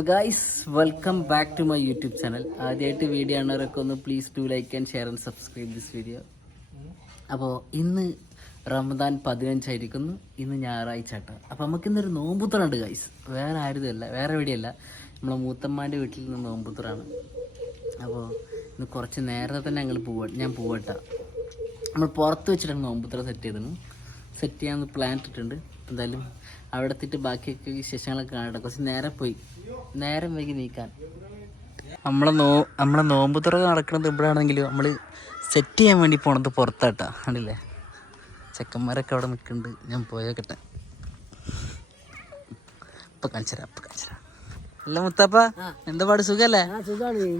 അപ്പോൾ guys welcome back to my YouTube channel ആദ്യമായിട്ട് video ആണവരൊക്കെ ഒന്ന് please to like and share and subscribe this video അപ്പോൾ ഇന്ന് റമദാൻ പതിനഞ്ചായിരിക്കുന്നു. ഇന്ന് ഞായറാഴ്ച ആട്ടോ അപ്പോൾ നമുക്ക് ഇന്നൊരു നോമ്പുത്തറുണ്ട് ഗൈസ് വേറെ ആരുതല്ല വേറെ എവിടെയല്ല നമ്മളെ മൂത്തമ്മാന്റെ വീട്ടിൽ നിന്ന് നോമ്പുത്തറാണ് അപ്പോൾ ഇന്ന് കുറച്ച് നേരത്തെ തന്നെ ഞങ്ങൾ പോവാ ഞാൻ പോവട്ട. നമ്മൾ പുറത്ത് വെച്ചിട്ടാണ് നോമ്പുത്തറ സെറ്റ് ചെയ്തത്. സെറ്റ് ചെയ്യാൻ പ്ലാൻ ഇട്ടിട്ടുണ്ട്. എന്തായാലും അവിടെ എത്തിയിട്ട് ബാക്കിയൊക്കെ വിശേഷങ്ങളൊക്കെ കാണട്ടെ. കുറച്ച് നേരെ പോയി. നേരം വൈകി നീക്കാൻ. നമ്മളെ നോ നമ്മളെ നോമ്പ് തുറ നടക്കുന്നത് ഇവിടെയാണെങ്കിലും നമ്മൾ സെറ്റ് ചെയ്യാൻ വേണ്ടി പോണത് പുറത്താട്ടാ. കണ്ടില്ലേ? ചെക്കന്മാരൊക്കെ അവിടെ നിൽക്കുന്നുണ്ട്. ഞാൻ പോയേക്കട്ടെ. ഇപ്പൊ കാണിച്ചരാ ഇപ്പൊ കാണിച്ചരാ അല്ല മുത്തപ്പ എന്താ പാട്? സുഖല്ലേ?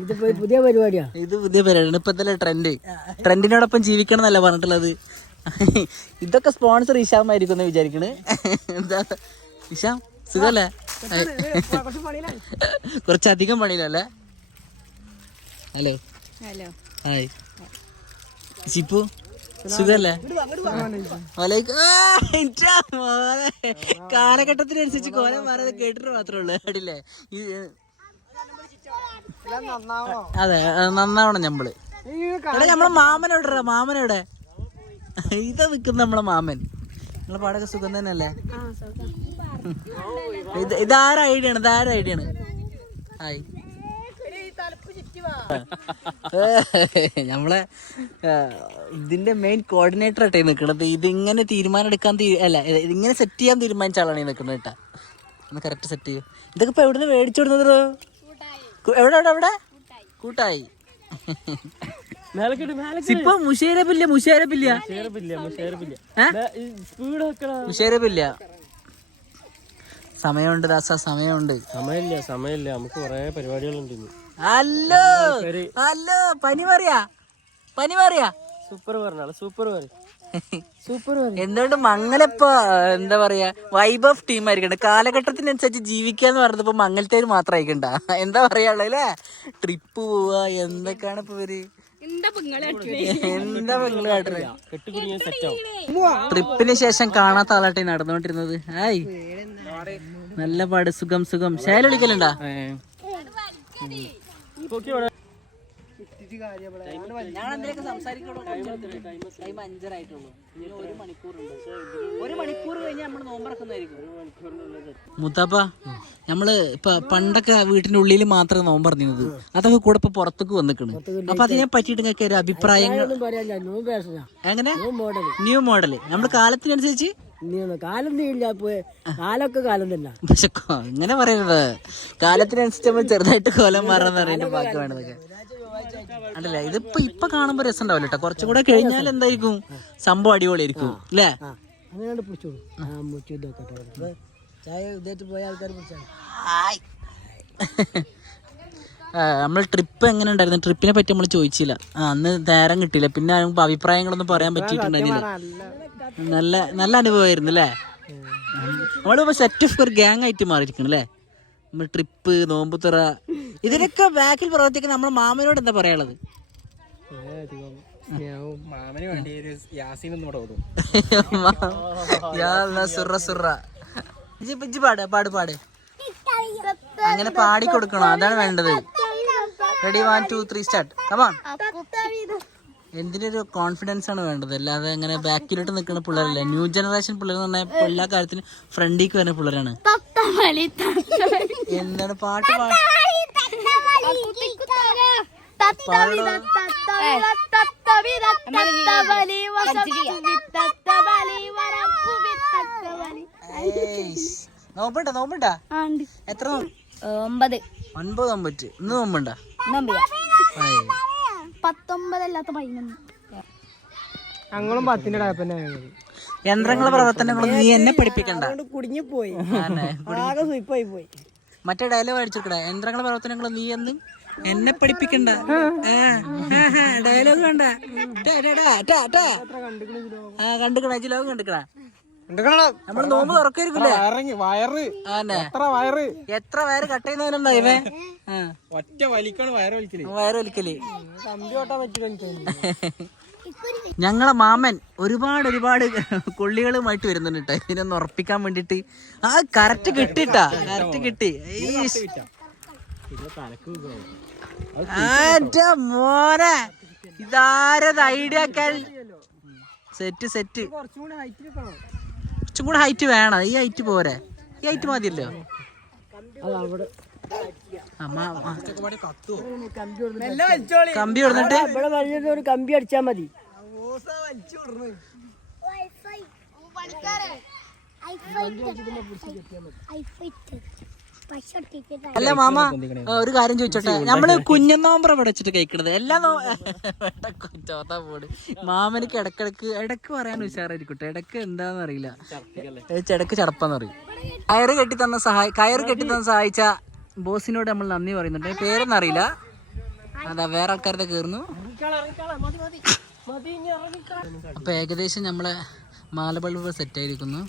ഇത് പുതിയ പരിപാടിയാണ് ഇത് പുതിയ പരിപാടിയാണ്. ഇപ്പൊ എന്തല്ലേ ട്രെൻഡ് ട്രെൻഡിനോടൊപ്പം ജീവിക്കണം എന്നല്ല പറഞ്ഞിട്ടുള്ളത്. ഇതൊക്കെ സ്പോൺസർ ഇഷാം ആയിരിക്കും എന്ന് വിചാരിക്കണ്. എന്താ? ഇഷാം സുഖല്ലേ? കുറച്ചധികം പണിയിലല്ലേ? Hello hello. ഹായ്. ഷിപ്പു സുഖല്ലേ. കാലഘട്ടത്തിനനുസരിച്ച് കോലം മാറാതെ കേട്ടിട്ട് മാത്രമേ ഉള്ളൂ. അടില്ലേ? അതെ നന്നാവണം ഞമ്മൾ. നമ്മളെ മാമൻ എവിടെ? ഇതാ നിക്കുന്ന നമ്മളെ മാമൻ. നിങ്ങളെ പാടൊക്കെ സുഖം തന്നെയല്ലേ? ഇത് ഇതാര ഐഡിയ ആണ്? ഇതാര ഐഡിയ ആണ്? ഹായ്. നമ്മളെ ഇതിന്റെ മെയിൻ കോർഡിനേറ്റർ ആയിട്ടേ ഇത് ഇങ്ങനെ തീരുമാനം എടുക്കാൻ അല്ല ഇതിങ്ങനെ സെറ്റ് ചെയ്യാൻ തീരുമാനിച്ച ആളാണ് ഈ നിൽക്കുന്നത് കേട്ടാ. ഒന്ന് കറക്റ്റ് സെറ്റ് ചെയ്യും. ഇതൊക്കെ ഇപ്പൊ എവിടുന്ന് മേടിച്ചു കൊടുത്തത്? എവിടെ എവിടെ എവിടെ കൂട്ടായി. ഇപ്പൊ മുഷേരപ്പില്ല മുഷേരപ്പില്ല. മുഷേരപ്പില്ല സമയമുണ്ട് ദാസ സമയമുണ്ട്. സമയമില്ല സമയമില്ല. നമുക്ക് കൊറേ പരിപാടികളുണ്ട് ഹലോ ഹലോ പനി പറയാ? പനി പറയാ? സൂപ്പർ പറഞ്ഞാളെ സൂപ്പർ പറ. സൂപ്പർ എന്തുകൊണ്ട് മംഗലപ്പോ എന്താ പറയാ വൈബ് ഓഫ് ടീം ആയിരിക്കണ്ട. കാലഘട്ടത്തിനനുസരിച്ച് ജീവിക്കാന്ന് പറഞ്ഞപ്പോ മംഗലത്തേര് മാത്രം ആയിക്കണ്ട. എന്താ പറയാനുള്ളത് അല്ലേ ട്രിപ്പ് പോവാ എന്തൊക്കെയാണ് ഇപ്പൊ ഇവർ? ട്രിപ്പിന് ശേഷം കാണാത്ത ആളാട്ടെ നടന്നുകൊണ്ടിരുന്നത്. ഹായ്. നല്ല പാട്. സുഖം സുഖം. ശൈല വിളിക്കലുണ്ടാ? സംസാരിക്കുള്ളൂ? ടൈം അഞ്ചരായിട്ടുള്ളൂ. ഒരു മണിക്കൂറുണ്ട്. ഒരു മണിക്കൂർ കഴിഞ്ഞ് നമ്മൾ നോമ്പറക്കുന്നതായിരിക്കും. മുത്താപ്പ നമ്മൾ ഇപ്പൊ പണ്ടൊക്കെ വീട്ടിന്റെ ഉള്ളിൽ മാത്രമേ നോമ്പ് പറഞ്ഞിരുന്നത് അതൊക്കെ കൂടെ ഇപ്പൊ പുറത്തേക്ക് വന്നിക്കണ്. അപ്പൊ അതിനെ പറ്റിട്ട് നിങ്ങൾക്ക് ഒരു അഭിപ്രായങ്ങൾ എങ്ങനെ? New model new model. നമ്മൾ കാലത്തിനനുസരിച്ച് കാലം കാലൊക്കെ കാലം തന്നെ. പക്ഷെ ഇങ്ങനെ പറയരുത്. കാലത്തിനനുസരിച്ച് നമ്മൾ ചെറുതായിട്ട് കോലം മാറാന്ന് പറയുന്നത് ബാക്കി വേണ്ടതൊക്കെ അല്ലല്ല ഇതിപ്പോ ഇപ്പൊ കാണുമ്പോ രസം ഉണ്ടാവില്ല കേട്ടോ കുറച്ചും കൂടെ കഴിഞ്ഞാൽ എന്തായിരിക്കും? സംഭവം അടിപൊളിയായിരിക്കും അല്ലേ പിടിച്ചോളൂ. ചായ പോയ ആൾക്കാർ പിടിച്ചാണ്. നമ്മൾ ട്രിപ്പ് എങ്ങനെ ഉണ്ടായിരുന്നു? ട്രിപ്പിനെ പറ്റി നമ്മൾ ചോദിച്ചില്ല. അന്ന് നേരം കിട്ടിയില്ല. പിന്നെ നമുക്ക് അഭിപ്രായങ്ങളൊന്നും പറയാൻ പറ്റിയിട്ടുണ്ടായിരുന്നില്ല. നല്ല നല്ല അനുഭവമായിരുന്നു അല്ലേ നമ്മളിപ്പോ സെറ്റ് ഓഫ് ഒരു ഗ്യാങ് ആയിട്ട് മാറിയിരിക്കണം അല്ലേ നമ്മൾ ട്രിപ്പ് നോമ്പുത്തറ ഇതിനൊക്കെ ബാക്കിൽ പ്രവർത്തിക്കുന്ന നമ്മുടെ മാമനോട് എന്താ പറയാനുള്ളത്? പാട് പാട് അങ്ങനെ പാടി കൊടുക്കണം. അതാണ് വേണ്ടത്. Ready one two three start come on എന്തിനൊരു confidence ആണ് വേണ്ടത്. അല്ലാതെ അങ്ങനെ ബാക്കിലോട്ട് നിൽക്കുന്ന പിള്ളേരല്ല? ന്യൂ ജനറേഷൻ പിള്ളേർ എന്ന് പറഞ്ഞാൽ എല്ലാ കാര്യത്തിനും ഫ്രണ്ടിലേക്ക് വരുന്ന പിള്ളേരാണ്. എന്താണ് പാട്ട് നോമ്പണ്ട നോമ്പണ്ട? എത്ര? ഒമ്പത്. ഒൻപത് നോമ്പറ്റ് ഇന്ന് നോമ്പണ്ട? പത്തൊമ്പതല്ലാത്ത പതിനൊന്ന്. ഞങ്ങളും പത്തിന്റെ ഡയപ്പന്നെ യന്ത്രങ്ങളെ പ്രവർത്തനങ്ങളും നീ എന്നെ പഠിപ്പിക്കണ്ട. കുടുങ്ങി. പോയി ആകെ സുയിപ്പായി പോയി. മറ്റേ ഡയലോഗ് അടിച്ചെടുക്കട യന്ത്രങ്ങളെ പ്രവർത്തനങ്ങളും നീ എന്നും എന്നെ പഠിപ്പിക്കണ്ട. ഡയലോഗ് കണ്ടാ കണ്ടുക്കണ ലോകം? കണ്ടുക്കണ. നമ്മൾ നോമ്പ് തുറക്കായിരിക്കില്ലേ വയറ് എത്ര വയറ്? എത്ര വയറ് കട്ട് ചെയ്യുന്നവനുണ്ടോ ഇവേ ഒറ്റ വലിക്കാണ് വയറ് വലിക്കൽ. വയറൊലിക്കൽ കമ്പി ഓട്ടാൻ പറ്റില്ല ഞങ്ങളെ മാമൻ ഒരുപാട് ഒരുപാട് കൊള്ളികളുമായിട്ട് വരുന്നുണ്ട് കേട്ടോ. ഇതിനൊന്ന് ഉറപ്പിക്കാൻ വേണ്ടിട്ട് ആ കറക്റ്റ് കിട്ടിട്ടാ കറക്റ്റ് കിട്ടി. മോനെ ഇതാരത് ഐഡിയ സെറ്റ് സെറ്റ്. കുറച്ചും കൂടി ഹൈറ്റ് വേണം. ഈ ഹൈറ്റ് പോരെ. ഈ ഹൈറ്റ് മതിയല്ലോ. കമ്പി കൊടുത്തിട്ട്? കമ്പി അടിച്ചാ ഇവിടെ അടിച്ചാ മതി. അല്ല മാമ ഒരു കാര്യം ചോദിച്ചോട്ടെ. നമ്മൾ കുഞ്ഞനോമ്പറ ഇവിടെ വെച്ചിട്ട് കഴിക്കണത്. എല്ലാ ചോത്താ പോട് മാമനിക്ക് ഇടക്കിടക്ക് ഇടയ്ക്ക് പറയാൻ ഉഷാറായിരിക്കട്ടെ. ഇടയ്ക്ക് എന്താന്ന് അറിയില്ല. ഇടയ്ക്ക് ചടപ്പാന്ന് അറിയും കയറ് കെട്ടി തന്ന സഹായി കയറ് കെട്ടി തന്ന സഹായിച്ച ബോസിനോട് നമ്മൾ നന്ദി പറയുന്നുണ്ട്. പേരൊന്നും അറിയില്ല. അതാ വേറെ ആൾക്കാരുടെ കയറുന്നു. അപ്പൊ ഏകദേശം നമ്മളെ മാല ബൾബ് സെറ്റ് ആയിരിക്കുന്നു.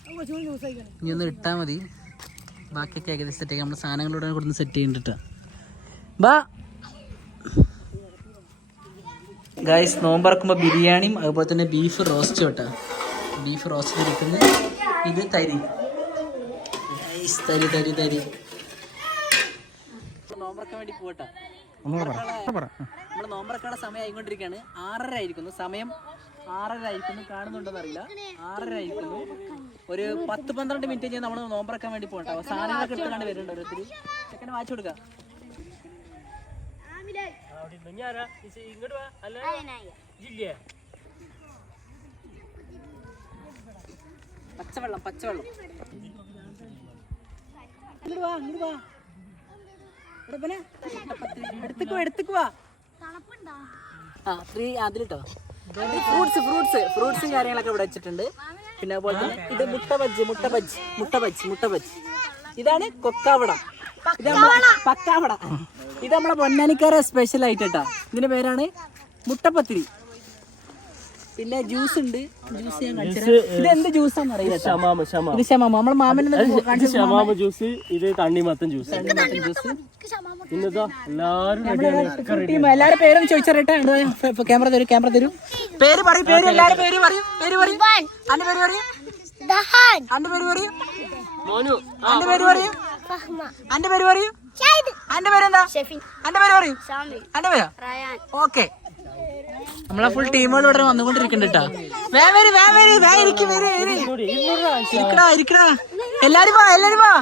ഇനി ഒന്ന് ഇട്ടാ മതി. ബാക്കിയൊക്കെ ഏകദേശം സെറ്റ് ആക്കി നമ്മൾ കൂടെ ഒന്ന് സെറ്റ് ചെയ്തിട്ടാ ബാ. ഗായ്സ് നോമ്പറക്കുമ്പോൾ ബിരിയാണിയും അതുപോലെ തന്നെ ബീഫ് റോസ്റ്റ് കേട്ടോ. ബീഫ് റോസ്റ്റ് ഇരിക്കുന്നു. ഇത് തരി. തരി തരി തരി. നോമ്പറക്കാൻ വേണ്ടി പോട്ടെ നമ്മൾ നോമ്പറക്കാനുള്ള സമയം ആയിക്കൊണ്ടിരിക്കുകയാണ്. ആറര ആയിരിക്കുന്നു. സമയം ആറര ആയിരിക്കുന്നു. കാണുന്നുണ്ടോന്ന് അറിയില്ല. ആറര ആയിരിക്കുന്നു. ഒരു പത്ത് പന്ത്രണ്ട് മിനിറ്റ് കഴിഞ്ഞാൽ നമ്മൾ നോമ്പറക്കാൻ വേണ്ടി പോകട്ടെ സാധനങ്ങളൊക്കെ എടുത്തുകൊണ്ട് വരുന്നുണ്ട് ഓരോരുത്തർ ചെക്കനെ വായിച്ചു കൊടുക്കാം. പച്ചവെള്ളം പച്ചവെള്ളം. ഇങ്ങോട്ട് വാ ഇങ്ങോട്ട് വാ. പിന്നെ എടുത്തുക്കുവാ ആ ത്രീ അതിലിട്ടോ. ഫ്രൂട്ട്സ് ഫ്രൂട്ട്സ് ഫ്രൂട്ട്സും കാര്യങ്ങളൊക്കെ ഇവിടെ വെച്ചിട്ടുണ്ട്. പിന്നെ അതുപോലെ തന്നെ ഇത് മുട്ട ബജ്ജി മുട്ട ബജ്ജി മുട്ട ബജ്ജി മുട്ട ബജ്ജി. ഇതാണ് കൊക്കാവട. ഇത് നമ്മളെ പക്കാവട. ഇത് നമ്മളെ പൊന്നാനിക്കാരെ സ്പെഷ്യൽ ആയിട്ടാ ഇതിന്റെ പേരാണ് മുട്ടപ്പത്തിരി. പിന്നെ ജ്യൂസ് ഉണ്ട്. ജ്യൂസ് ഞാൻ കാണിച്ചുതരാം. ഇത് എന്ത് ജ്യൂസാന്ന് അറിയില്ല കേട്ടോ. ഇത് ശമാമ നമ്മളെ മാമനെ ഷമാമ ജ്യൂസ് ഇത് തണ്ണിമത്തൻ ജ്യൂസ് ജ്യൂസ് പിന്നെതാ എല്ലാരും എല്ലാരും പേരും ചോദിച്ചറിയട്ടെ. ക്യാമറ തരൂ ക്യാമറ തരും. പേര് പറയും പേര് എല്ലാരും പേര് പറയും പേര് പറയും. അന്റെ പേര് പറയും. അന്റെ പേര് പറയും. മോനു. അന്റെ പേര് പറയും. അന്റെ പേര് പറയും. അന്റെ പേരെന്താ? അന്റെ പേര് പറയും. അന്റെ പേരോ? ഓക്കെ നമ്മളെ ഫുൾ ടീമുകൾ ഇവിടെ വന്നുകൊണ്ടിരിക്കുന്നുണ്ട് കേട്ടോ. വേ വേ വരി വേ ഇരിക്കും വരി ഇരിക്കടാ ഇരിക്കടാ. എല്ലാരും വാ എല്ലാരും വാ.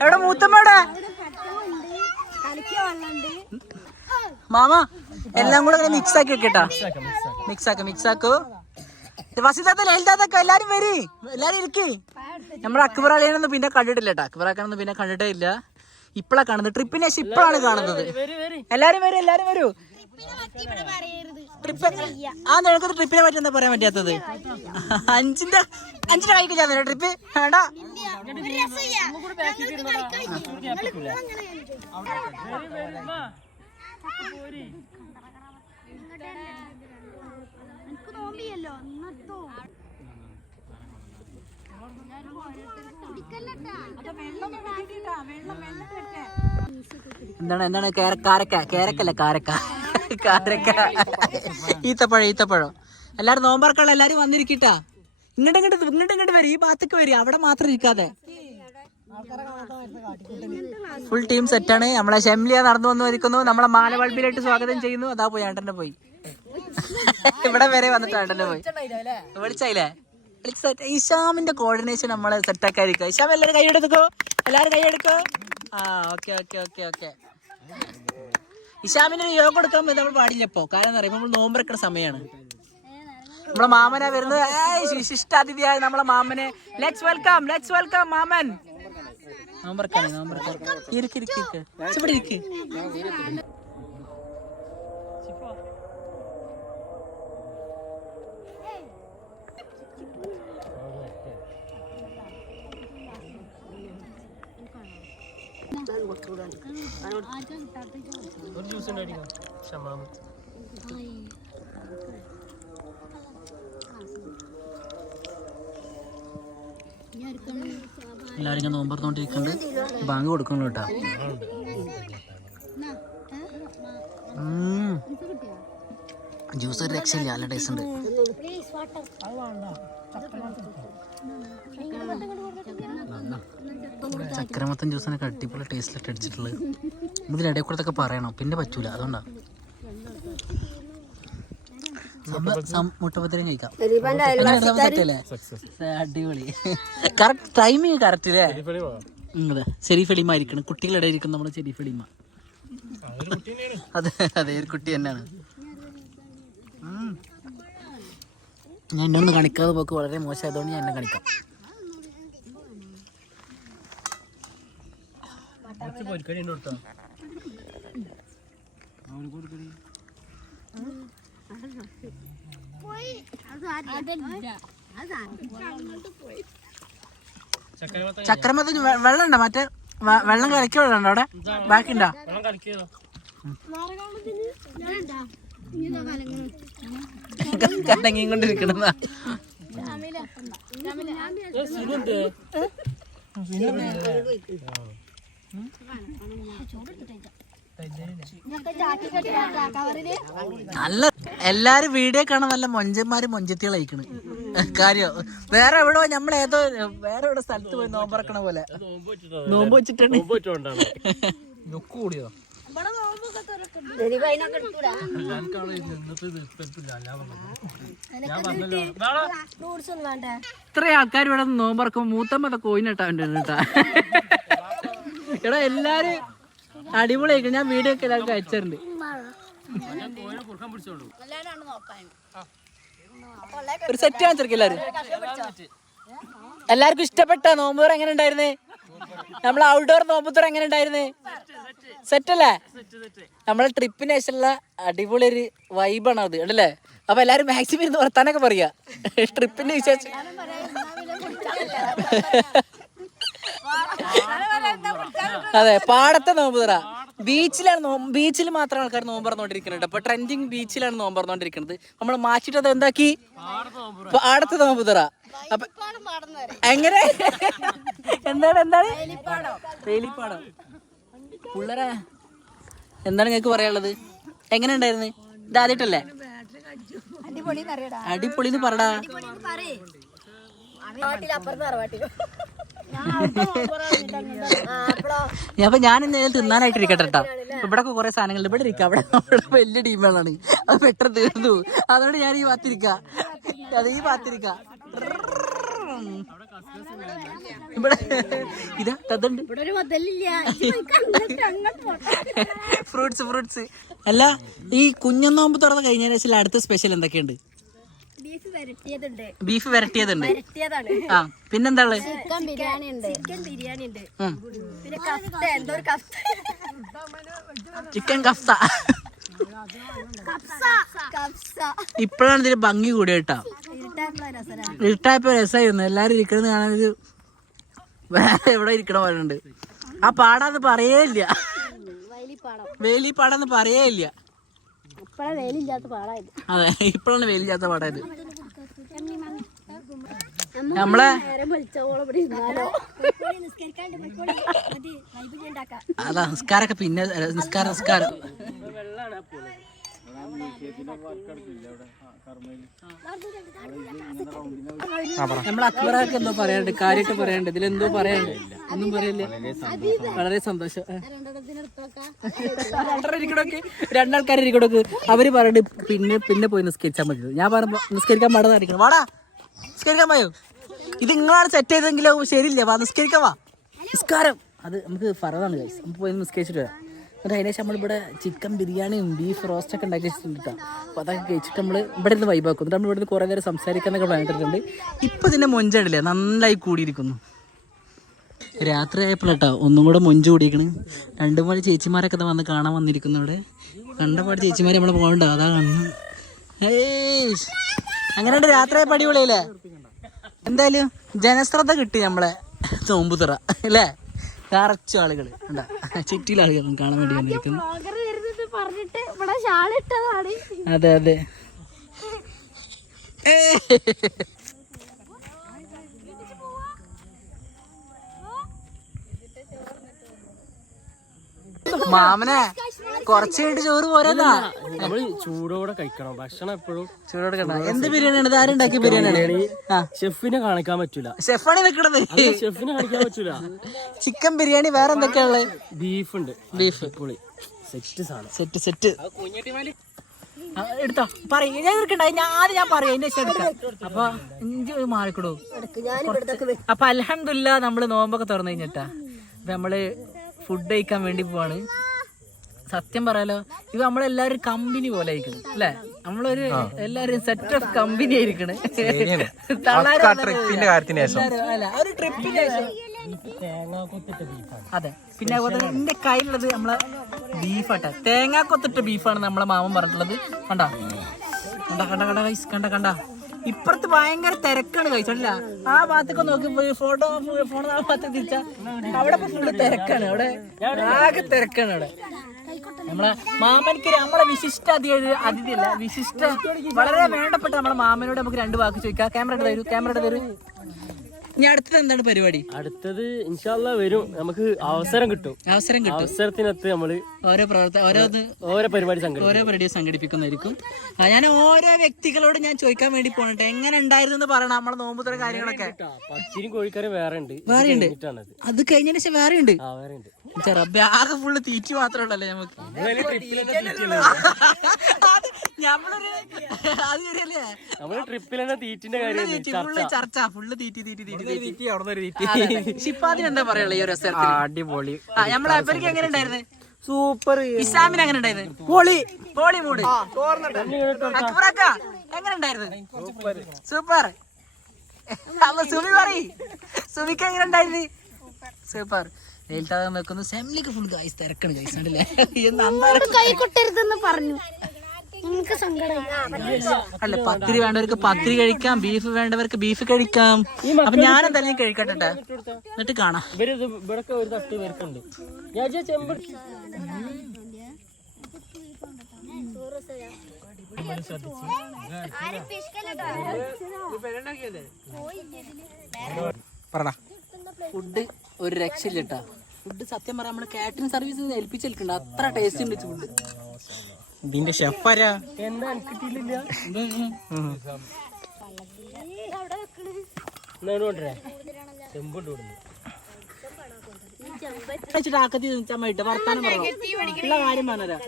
എവിടെ മൂത്തമ്മയുടെ മാമ എല്ലാം കൂടെ മിക്സ് ആക്കി വെക്കട്ടാ മിക്സ് ആക്ക മിക്സ് ആക്കൂ. വസിതാത്ത ലളിതാത്തൊക്കെ എല്ലാരും വരി. എല്ലാരും ഇരിക്കേ. നമ്മുടെ അക്ബർ അലിയാനൊന്നും പിന്നെ കണ്ടിട്ടില്ല കേട്ടോ. അക്ബർ അക്കാനൊന്നും പിന്നെ കണ്ടിട്ടേ ഇല്ല. ഇപ്പഴാ കാണുന്നത്. ട്രിപ്പിന് ശേഷം കാണുന്നത്. എല്ലാരും വരും എല്ലാരും വരൂ. ട്രിപ്പ് ആ ട്രിപ്പിനെ പറ്റി എന്താ പറയാൻ പറ്റാത്തത്? അഞ്ചിന്റെ അഞ്ചിന്റെ കൈക്ക് ചേർന്നില്ല ട്രിപ്പ്? വേണ്ട എന്താണ് എന്താണ്? കേര- കാരക്ക കേരക്കല്ല കാരക്ക. കാരക്ക. ഈത്തപ്പഴം ഈത്തപ്പഴം. എല്ലാരും നോമ്പറക്കുള്ള എല്ലാരും വന്നിരിക്കട്ടാ. ഇങ്ങോട്ട് ഇങ്ങോട്ട് ഇങ്ങോട്ട് ഇങ്ങോട്ട് വരും ഈ ഭാഗത്തേക്ക് വരും. അവിടെ മാത്രം ഇരിക്കാതെ. ഫുൾ ടീം സെറ്റാണ് നമ്മളെ ഷെംലിയ നടന്നു വന്നു വരിക്കുന്നു. നമ്മളെ മാലവൾബിലായിട്ട് സ്വാഗതം ചെയ്യുന്നു. അതാ പോയി ഏട്ടന്റെ പോയി. ഇവിടെ വരെ വന്നിട്ട് പോയി. വിളിച്ചായില്ലേ? വിളിച്ച ഇഷാമിന്റെ കോർഡിനേഷൻ നമ്മളെ സെറ്റാക്കായിരിക്കും ഇഷാം എല്ലാരും കൈയെടുക്കോ എല്ലാരും കൈയെടുക്കോ ആ ഓക്കെ ഓക്കെ ഓക്കെ ഓക്കെ. ഇഷാമിന് യോഗ കൊടുക്കാൻ നമ്മൾ പാടില്ല ഇപ്പോ. കാരണം എന്താ പറയുക നമ്മൾ നോമ്പറക്കണ സമയമാണ് നമ്മളെ മാമനാ വരുന്നത്. വിശിഷ്ടാതിഥിയായ നമ്മളെ മാമനെ. ലെറ്റ്സ് വെൽക്കം ലെറ്റ്സ് വെൽക്കം മാമൻ. നോമ്പറക്കാണ് നോമ്പറക്കാൻ ഇരിക്ക് ഇരിക്ക്. ഒരു ജ്യൂസ് ഉണ്ടായിരിക്കും ഷമാമ എല്ലാവരും ഇങ്ങനെ ബാങ്ക് കൊടുക്കുന്നു കേട്ടോ. ജ്യൂസ് ഒരു രക്ഷയില്ല നല്ല ടേസ്റ്റ് ഉണ്ട്. ചക്രമത്തൻ ജ്യൂസിനൊക്കെ അടിപൊളി ടേസ്റ്റിലൊക്കെ അടിച്ചിട്ടുള്ളത് ഇതിനിടയിൽ കൂടെ പറയണം. പിന്നെ പറ്റൂല. അതുകൊണ്ടാ. മുട്ടപ്പത്തിരി കഴിക്കാം. അടിപൊളി. കറക്റ്റ് ടൈമിങ് കറക്റ്റ് അല്ലേ ചെറിയ അതെ. ശരീഫലിമായിരിക്കണം കുട്ടികളുടെ ഇരിക്കുന്ന നമ്മുടെ ശരീഫലിമ അതെ അതെ. ഒരു കുട്ടി തന്നെയാണ്. ഞാൻ എന്നെ ഒന്ന് കാണിക്കാതെ പോക്ക്. വളരെ മോശമായതുകൊണ്ട് ഞാൻ എന്നെ കാണിക്കാം കുറച്ച് പൊരിക്കടി ഉണ്ട് കേട്ടോ ചക്കരമത്ത ചക്രമത്തിന് വെള്ളം ഉണ്ടോ മറ്റേ വെള്ളം കലക്കി വെള്ളം ഉണ്ടോ. അവിടെ ബാക്കിണ്ടോ ഞാൻ കൊണ്ടിരിക്കണ സിനുണ്ട് നല്ല എല്ലാരും വീഡിയോ കാണാൻ നല്ല മൊഞ്ചന്മാര് മൊഞ്ചത്തികൾ അയക്കണ് കാര്യം വേറെ എവിടെ നമ്മൾ ഏതോ വേറെ എവിടെ സ്ഥലത്ത് പോയി നോമ്പറക്കണ പോലെ. നോമ്പ് വെച്ചിട്ടോ നോമ്പ് വെച്ചിട്ടുണ്ട് ലുക്ക് കൂടിയോ? ഇത്ര ആൾക്കാർ ഇവിടെ നോമ്പറക്കും മൂത്തമ്മ കോയിനട്ടാ കേട്ടാ. എടാ എല്ലാരും അടിപൊളിയായിരിക്കും. ഞാൻ വീഡിയോ ഒക്കെ എല്ലാവർക്കും അയച്ചിട്ടുണ്ട്. ഒരു സെറ്റ് കാണിച്ചിരിക്കും എല്ലാരും. എല്ലാവർക്കും ഇഷ്ടപ്പെട്ട നോമ്പുതുറ എങ്ങനെ ഉണ്ടായിരുന്നു? നമ്മൾ ഔട്ട്ഡോർ നോമ്പുതുറ എങ്ങനെ ഉണ്ടായിരുന്നു? സെറ്റ് അല്ലേ? നമ്മളെ ട്രിപ്പിന് ശേഷമുള്ള അടിപൊളി ഒരു വൈബാണ് അത് ഉണ്ടല്ലേ അപ്പൊ എല്ലാരും മാക്സിമം ഇരുന്ന് വർത്താനൊക്കെ പറയാ. ട്രിപ്പിന്റെ വിശേഷം. അതെ പാടത്തെ നോമ്പുതറ. ബീച്ചിലാണ് ബീച്ചിൽ മാത്രം ആൾക്കാർ നോമ്പ് പറഞ്ഞുകൊണ്ടിരിക്കുന്നത് അപ്പൊ ട്രെൻഡിങ് ബീച്ചിലാണ് നോമ്പ് പറഞ്ഞുകൊണ്ടിരിക്കുന്നത് നമ്മൾ മാറ്റിട്ട് അത് എന്താക്കി? പാടത്തെ നോമ്പുതറ. അപ്പൊ എങ്ങനെ? എന്താണ് എന്താണ്? വേലിപ്പാടം പിള്ളേരെ എന്താണ് നിങ്ങൾക്ക് പറയാനുള്ളത്? എങ്ങനെ ഉണ്ടായിരുന്നു? ഇത് ആദ്യമായിട്ടല്ലേ? അടിപൊളി എന്ന് പറടാ. അപ്പൊ ഞാൻ എന്തെങ്കിലും തിന്നാനായിട്ട് ഇരിക്കട്ടെ കേട്ടോ ഇവിടെ കുറെ സാധനങ്ങൾ ഇവിടെ ഇരിക്കാം അവിടെ. അവിടെ വലിയ ടീമുകളാണ് അത് പെട്ടെന്ന് തീർന്നു. അതുകൊണ്ട് ഞാൻ ഈ ഭാത്തിരിക്ക അത് ഈ ഭാത്തിരിക്ക ഇവിടെ ഇതാ ഫ്രൂട്ട്സ് ഫ്രൂട്ട്സ്. അല്ല ഈ കുഞ്ഞന്നോമ്പ് തുറന്ന് കഴിഞ്ഞതിന് ശേഷം അടുത്ത സ്പെഷ്യൽ എന്തൊക്കെയുണ്ട്? ബീഫ് വരട്ടിയതുണ്ട്. ആ പിന്നെന്താ ഉള്ളത്? ചിക്കൻ ബിരിയാണി ഉണ്ട്. ചിക്കൻ ബിരിയാണി ഉണ്ട്. പിന്നെ കഫ്ത എന്തോ ഒരു കഫ്ത. ചിക്കൻ കഫ്ത. കഫ്സ. കഫ്സ. ഇപ്പോഴാണ് ഇതിന് ഭംഗി കൂടി കേട്ടോ. ഇരുട്ടായപ്പോ രസമായിരുന്നു എല്ലാരും ഇരിക്കണെന്ന് കാണാൻ ഒരു വേറെ എവിടെ ഇരിക്കണ പോലെ ഉണ്ട്. ആ പാടാന്ന് പറയേ ഇല്ല. വേലി പാടാന്ന് പറയേ ഇല്ല. ഇപ്പഴാ വെയിലില്ലാത്ത പാടായത്. അതെ ഇപ്പോഴാണ് വെയിലില്ലാത്ത പാടായത്. നമ്മളെ? അതാ നിസ്കാരൊക്കെ പിന്നെ നിസ്കാരം നിസ്കാരം. നമ്മൾ അക്ബറൊക്കെ എന്തോ പറയാണ്ട് കാര്യമായിട്ട് പറയാണ്ട് ഇതിലെന്തോ പറയാണ്ട് ഒന്നും പറയല്ലേ? വളരെ സന്തോഷം. രണ്ടര ഇരിക്കണോക്ക് രണ്ടാൾക്കാർ ഇരിക്കണോക്ക് അവർ പറയണ്ട് പിന്നെ പിന്നെ പോയി നിസ്കരിച്ചാൽ മതി. ഞാൻ പറയുമ്പോ നിസ്കരിക്കാൻ പാടുന്നതായിരിക്കണം. വാടാ നിസ്കരിക്കാൻ പോയോ? ഇത് നിങ്ങളാണ് സെറ്റ് ചെയ്തെങ്കിലും ശരിയില്ല വാ നിസ്കരിക്കാൻ വാ. നിസ്കാരം. അത് നമുക്ക് ഫറതാണ് ഗൈസ് നമുക്ക് പോയി നിസ്കരിച്ചിട്ട് വരാം. എന്നിട്ട് ശേഷം നമ്മളിവിടെ ചിക്കൻ ബിരിയാണിയും ബീഫ് റോസ്റ്റ് ഒക്കെ ഉണ്ടാക്കി വെച്ചിട്ടുണ്ട് കേട്ടോ അപ്പോൾ അതൊക്കെ കഴിച്ചിട്ട് നമ്മൾ ഇവിടെ നിന്ന് വൈബാക്കും എന്നിട്ട് നമ്മൾ ഇവിടെ നിന്ന് കുറേ നേരം സംസാരിക്കാനൊക്കെ പറഞ്ഞിട്ടുണ്ട്. ഇപ്പം ഇതിന്റെ മൊഞ്ചടില്ലേ നന്നായി കൂടിയിരിക്കുന്നു. രാത്രി ആയപ്പോഴാട്ടോ ഒന്നും കൂടെ മൊഞ്ച് കൂടിയിരിക്കണ്. രണ്ടു മൂന്ന് ചേച്ചിമാരൊക്കെ വന്ന് കാണാൻ വന്നിരിക്കുന്നു ഇവിടെ. കണ്ടപാട് ചേച്ചിമാരെ നമ്മളെ പോകണ്ട. അതാ കാണുന്നു. അങ്ങനെ രാത്രി ആയപ്പോൾ അടിപൊളിയല്ലേ? എന്തായാലും ജനശ്രദ്ധ കിട്ടി നമ്മളെ. തോമ്പുതറ അല്ലേ? നിറച്ചു ആളുകൾ ഉണ്ടാ ചുറ്റിലെ ആളുകൾ കാണാൻ വേണ്ടി വന്നിരിക്കുന്നു. അതെ അതെ. മാമനെ കുറച്ച് കഴിഞ്ഞിട്ട് ചോറ് പോരാതാ. നമ്മൾ ചൂടോടെ കഴിക്കണം. ഭക്ഷണം എപ്പോഴും ചൂടോടെ കഴിക്കണം. എന്ത് ബിരിയാണിയാണ്? ഇത് ആരുണ്ടാക്കിയ ബിരിയാണിയാണ്? ആ. ഷെഫിനെ കാണിക്കാൻ പറ്റൂല. ഷെഫാണ് നിക്കണത്? ഷെഫിനെ കാണിക്കാൻ പറ്റൂല. ചിക്കൻ ബിരിയാണി വേറെ എന്തൊക്കെയാ ഉള്ളത് ബീഫ് ഉണ്ട് ബീഫ്. പുളി സെറ്റ് സാധനം. Set set. എടുത്തോ. പറയും. ഞാൻ എടുക്കണ്ട ഞാൻ ആദ്യം ഞാൻ പറയാം. എന്റെ ശേഷം അപ്പൊ ഇഞ്ചി മാറിക്കിടൂ. അപ്പൊ അലഹമില്ല നമ്മൾ നോമ്പൊക്കെ തുറന്നു കഴിഞ്ഞിട്ടാ. അപ്പൊ നമ്മൾ ഫുഡ് കഴിക്കാൻ വേണ്ടി പോവാണ്. സത്യം പറയാലോ ഇത് നമ്മളെല്ലാരും കമ്പനി പോലെ ആയിരിക്കണം അല്ലെ? നമ്മളൊരു എല്ലാരും സെറ്റ് ഓഫ് കമ്പനി ആയിരിക്കണ്. ട്രിപ്പിന്റെ കാര്യത്തിന് അല്ല ഒരു ട്രിപ്പിന് ശേഷം. അതെ പിന്നെ അതുപോലെ തന്നെ എന്റെ കയ്യിലുള്ളത് നമ്മളെ ബീഫാട്ടെ. തേങ്ങാ കൊത്തിട്ട ബീഫാണ് നമ്മളെ മാമൻ പറഞ്ഞിട്ടുള്ളത്. കണ്ട? കണ്ട കണ്ട കണ്ട കൈസ് കണ്ട കണ്ട? ഇപ്പുറത്ത് ഭയങ്കര തിരക്കാണ് കഴിച്ചല്ല ആ ഭാഗത്തൊക്കെ നോക്കി ഫോട്ടോ ഫോൺ ആ ഭാഗത്ത് തിരിച്ച. അവിടെ ഫുള്ള് തിരക്കാണ് അവിടെ ആകെ തിരക്കാണ് അവിടെ. നമ്മളെ മാമനിക്ക് നമ്മളെ വിശിഷ്ട അതിഥി അതിഥിയല്ല വിശിഷ്ട വളരെ വേണ്ടപ്പെട്ട നമ്മളെ മാമനോട് നമുക്ക് രണ്ട് വാക്ക് ചോദിക്കാം. ക്യാമറ തരൂ ക്യാമറ തരൂ ഇനി അടുത്തത് എന്താണ് പരിപാടി? അടുത്തത് ഇൻഷാല്ല വരും. നമുക്ക് അവസരം കിട്ടും. അവസരം കിട്ടും. അവസരത്തിനകത്ത് നമ്മൾ ഓരോ പ്രവർത്തന ഓരോ ഓരോ പരിപാടി ഓരോ പരിപാടി സംഘടിപ്പിക്കുന്നതായിരിക്കും. ഞാൻ ഓരോ വ്യക്തികളോട് ഞാൻ ചോദിക്കാൻ വേണ്ടി പോകട്ടെ എങ്ങനെ ഉണ്ടായിരുന്നു എന്ന് പറയണം. നമ്മളെ നോമ്പുത്ര കാര്യങ്ങളൊക്കെ. പത്തിരിയും കോഴിക്കറിയും വേറെ ഉണ്ട്. വേറെ ഉണ്ട്. അത്. കഴിഞ്ഞതിന് ശേഷം വേറെ ഉണ്ട്. റബ്ബേ, ആകെ ഫുള്ള് തീറ്റി മാത്രമേ ഉള്ളല്ലേ നമുക്ക്? ഞമ്മളൊരു അത് ശരിയല്ലേ നമ്മൾ ട്രിപ്പിൽ തന്നെ തീറ്റിന്റെ കാര്യം തീറ്റി ഫുള്ള് ചർച്ച. ഫുള്ള് തീറ്റി തീറ്റി തീറ്റി തീറ്റി. ഷിപ്പാദിന് എന്താ പറയുള്ളൂ ഈ ഒരു അടിപൊളി. നമ്മളെ അവർക്ക് എങ്ങനെ ഉണ്ടായിരുന്നു? സൂപ്പർ. ഇസ്ലാമിന് എങ്ങനെ ഉണ്ടായിരുന്നു? പൊളി. പൊളി മൂട്. അക്ബറക്ക എങ്ങനെ ഉണ്ടായിരുന്നു? സൂപ്പർ. അപ്പൊ സുമി പറയ്. സുമിക്ക് എങ്ങനെ ഉണ്ടായിരുന്നു? സൂപ്പർ. സെമിലേക്ക് ഫുൾ ഗൈസ് തിരക്കണ് ഗൈസ് ഉണ്ടല്ലേ പറഞ്ഞു. നമുക്ക് സങ്കടം അല്ല പത്തിരി വേണ്ടവർക്ക് പത്തിരി കഴിക്കാം ബീഫ് വേണ്ടവർക്ക് ബീഫ് കഴിക്കാം. അപ്പൊ ഞാൻ എന്തായാലും കഴിക്കട്ടെ ട്ടാ. എന്നിട്ട് കാണാം. പറടാ. ഫുഡ് ഒരു രക്ഷയില്ല കേട്ടാ ഫുഡ് സത്യം പറയാം നമ്മൾ കാറ്ററിംഗ് സർവീസ് ഏൽപ്പിച്ചേൽക്കണ്ട. അത്ര ടേസ്റ്റ് ഉണ്ട് ഫുഡ് ഇതിന്റെ ഷെഫാരാ? എന്താ കിട്ടിയില്ല ആക്കത്തി ചമ്മയിട്ട് വർത്താനം ഉള്ള കാര്യം പറഞ്ഞരാ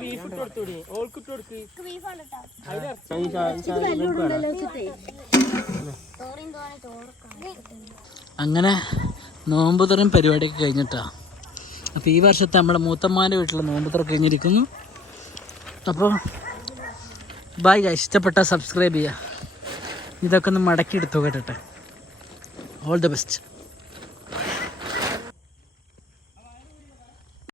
ബീഫ് ഇട്ട് കൊടുത്തൂടി ഓൾക്ക് ഇട്ട് കൊടുക്ക്. അങ്ങനെ നോമ്പ് തുറയും പരിപാടിയൊക്കെ കഴിഞ്ഞിട്ടാ. അപ്പോൾ ഈ വർഷത്തെ നമ്മുടെ മൂത്തമ്മാന്റെ വീട്ടിൽ നോമ്പ് തുറ കഴിഞ്ഞിരിക്കുന്നു അപ്പോൾ ബൈ ഇഷ്ടപ്പെട്ടാൽ സബ്സ്ക്രൈബ് ചെയ്യുക. ഇതൊക്കെ ഒന്ന് മടക്കി എടുത്തു കേട്ടെ ഓൾ ദി ബെസ്റ്റ്